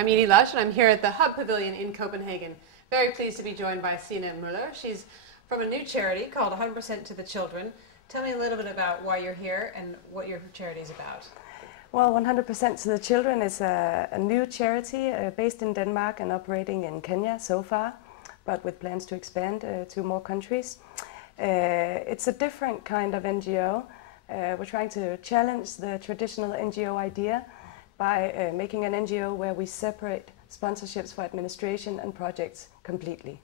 I'm Edie Lush, and I'm here at the Hub Pavilion in Copenhagen. Very pleased to be joined by Signe Møller. She's from a new charity called 100% to the Children. Tell me a little bit about why you're here and what your charity is about. Well, 100% to the Children is a new charity based in Denmark and operating in Kenya so far, but with plans to expand to more countries. It's a different kind of NGO. We're trying to challenge the traditional NGO idea by making an NGO where we separate sponsorships for administration and projects completely.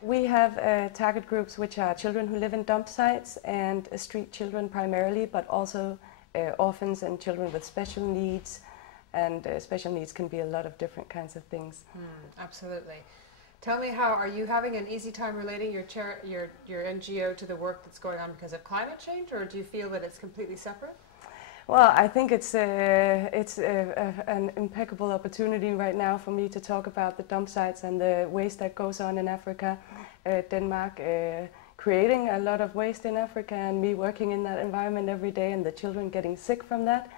We have target groups which are children who live in dump sites and street children primarily, but also orphans and children with special needs. And special needs can be a lot of different kinds of things. Absolutely. Tell me, how are you having an easy time relating your NGO to the work that's going on because of climate change, or do you feel that it's completely separate? Well, I think it's an impeccable opportunity right now for me to talk about the dump sites and the waste that goes on in Africa. Denmark creating a lot of waste in Africa, and me working in that environment every day, and the children getting sick from that.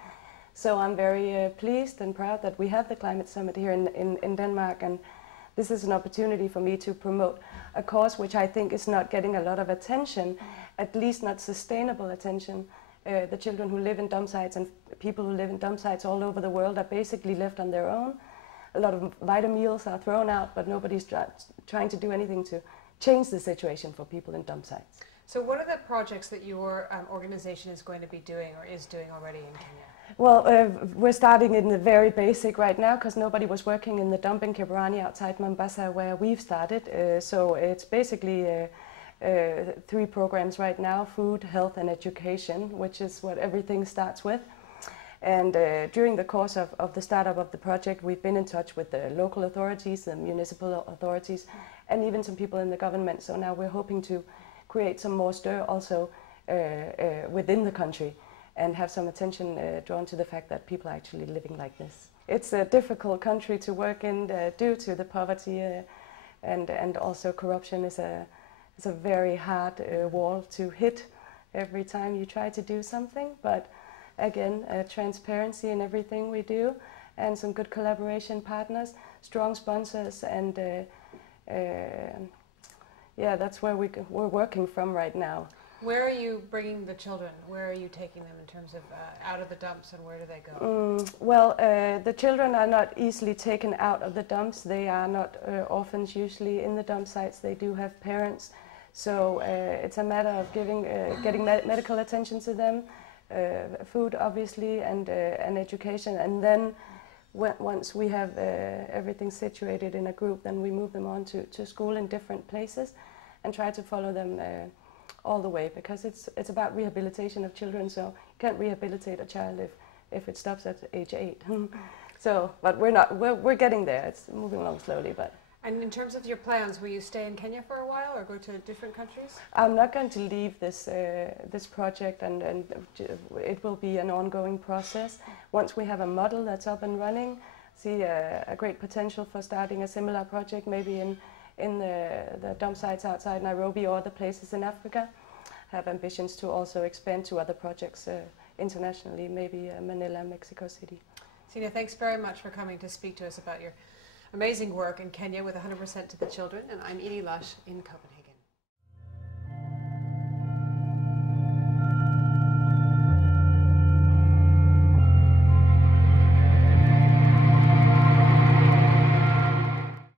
So I'm very pleased and proud that we have the Climate Summit here in Denmark, and this is an opportunity for me to promote a cause which I think is not getting a lot of attention, at least not sustainable attention. The children who live in dump sites and people who live in dump sites all over the world are basically left on their own. A lot of vital meals are thrown out, but nobody's trying to do anything to change the situation for people in dump sites. So what are the projects that your organization is going to be doing or is doing already in Kenya? Well, we're starting in the very basic right now because nobody was working in the dump in Kibarani outside Mombasa where we've started. So it's basically 3 programs right now: food, health and education, which is what everything starts with. And during the course of the startup of the project, we've been in touch with the local authorities, the municipal authorities, and even some people in the government. So now we're hoping to create some more stir also within the country and have some attention drawn to the fact that people are actually living like this. It's a difficult country to work in due to the poverty and also corruption is a very hard wall to hit every time you try to do something. But again, transparency in everything we do, and some good collaboration partners, strong sponsors, and yeah, that's where we're working from right now. Where are you bringing the children? Where are you taking them in terms of out of the dumps, and where do they go? Well, the children are not easily taken out of the dumps. They are not orphans usually in the dump sites. They do have parents. So it's a matter of getting medical attention to them, food obviously, and education. And then once we have everything situated in a group, then we move them on to school in different places and try to follow them all the way, because it's about rehabilitation of children. So you can't rehabilitate a child if it stops at age 8. So, but we're getting there. It's moving along slowly, but. And in terms of your plans, will you stay in Kenya for a while or go to different countries? I'm not going to leave this project, and it will be an ongoing process. Once we have a model that's up and running, see a great potential for starting a similar project, maybe in the dump sites outside Nairobi or other places in Africa. Have ambitions to also expand to other projects internationally, maybe Manila, Mexico City. Signe, thanks very much for coming to speak to us about your amazing work in Kenya with 100% to the Children, and I'm Edie Lush in Copenhagen.